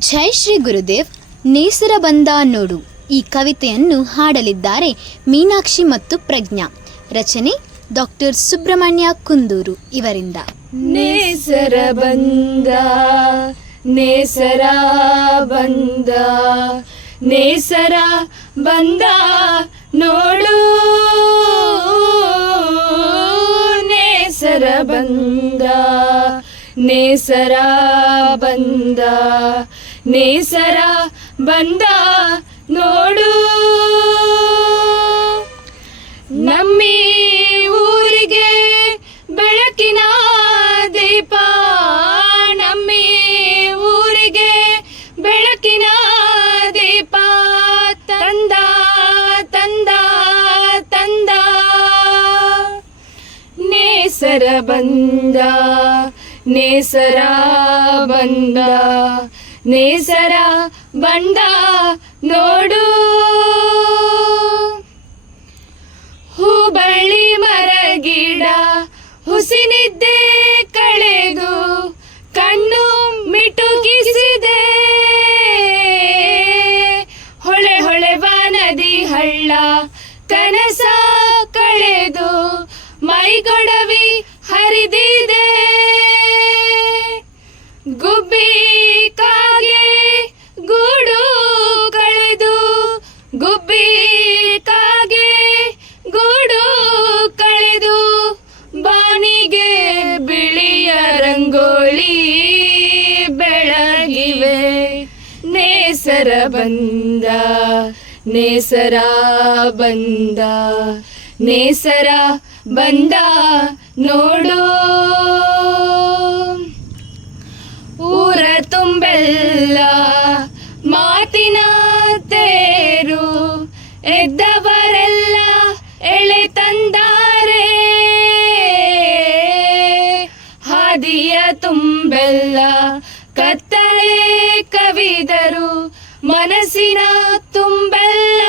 ಜೈ ಶ್ರೀ ಗುರುದೇವ್, ನೇಸರ ಬಂದ ನೋಡು. ಈ ಕವಿತೆಯನ್ನು ಹಾಡಲಿದ್ದಾರೆ ಮೀನಾಕ್ಷಿ ಮತ್ತು ಪ್ರಜ್ಞಾ. ರಚನೆ ಡಾಕ್ಟರ್ ಸುಬ್ರಹ್ಮಣ್ಯ ಕುಂದೂರು ಇವರಿಂದ. ನೇಸರ ಬಂದ ನೇಸರ ಬಂದ ನೇಸರ ಬಂದ ನೋಡು. ನೇಸರ ಬಂದ ನೇಸರ ಬಂದ ನೇಸರ ಬಂದ ನೋಡು. ನಮ್ಮಿ ಊರಿಗೆ ಬೆಳಕಿನ ದೀಪ. ನಮ್ಮಿ ಊರಿಗೆ ಬೆಳಕಿನ ದೀಪ. ತಂದ ತಂದ ತಂದ. ನೇಸರ ಬಂದ ನೇಸರ ಬಂದ. ನೇಸರ ಬಂದ ನೋಡು. ಹೂಬಳ್ಳಿ ಮರ ಗಿಡ, ಹುಸಿನಿದ್ದೆ ಕಳೆದು, ಕಣ್ಣು ಮಿಟುಕಿಸಿದೆ. ಹೊಳೆ ಹೊಳೆ ನದಿ ಹಳ್ಳ, ಕನಸ ಕಳೆದು, ಮೈಗೊಡವಿ ನೇಸರ ಬಂದ ನೇಸರ ಬಂದ ನೇಸರ ಬಂದ ನೋಡು. ಊರ ತುಂಬೆಲ್ಲ ಮಾತಿನ ತೇರು, ಎದ್ದವರೆಲ್ಲ ಎಳೆ ತಂದಾರೆ. ಹಾದಿಯ ತುಂಬೆಲ್ಲ ಕತ್ತಲೆ. ಕವಿದರು ಮನಸ್ಸಿನ ತುಂಬೆಲ್ಲ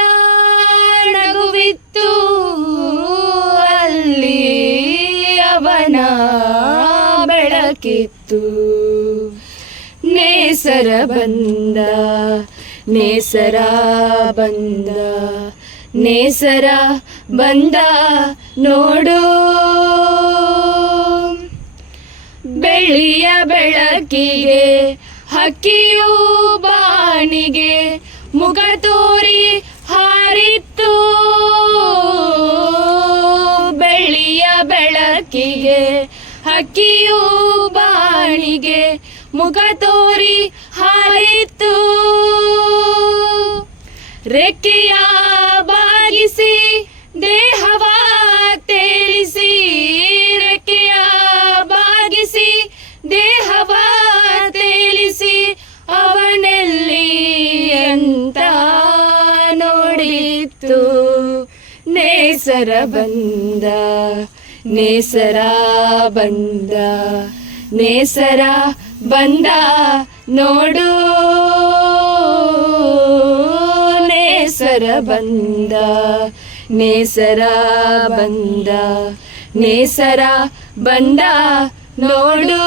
ನಗುವಿತ್ತು. ಅಲ್ಲಿ ಅವನ ಬೆಳಕಿತ್ತು. ನೇಸರ ಬಂದ ನೇಸರ ಬಂದ ನೇಸರ ಬಂದ ನೋಡು. ಬೆಳ್ಳಿಯ ಬೆಳಕಿಗೆ ಹಕ್ಕಿಯು ಬಾಣಿಗೆ ಮುಖ ತೋರಿ ಹಾರಿತ್ತು. ಬೆಳ್ಳಿಯ ಬೆಳಕಿಗೆ ಹಕ್ಕಿಯು ಬಾಣಿಗೆ ಮುಖ ತೋರಿ ಹಾರಿತ್ತು. ರೆಕ್ಕೆಯ ಬಾಗಿಸಿ ದೇಹವ ತೇಲಿಸಿ ನೋಡಿತ್ತು ನೇಸರ ಬಂದ ನೇಸರ ಬಂದ ನೇಸರ ಬಂದ ನೋಡು. ನೇಸರ ಬಂದ ನೇಸರ ಬಂದ ನೇಸರ ಬಂದ ನೋಡು.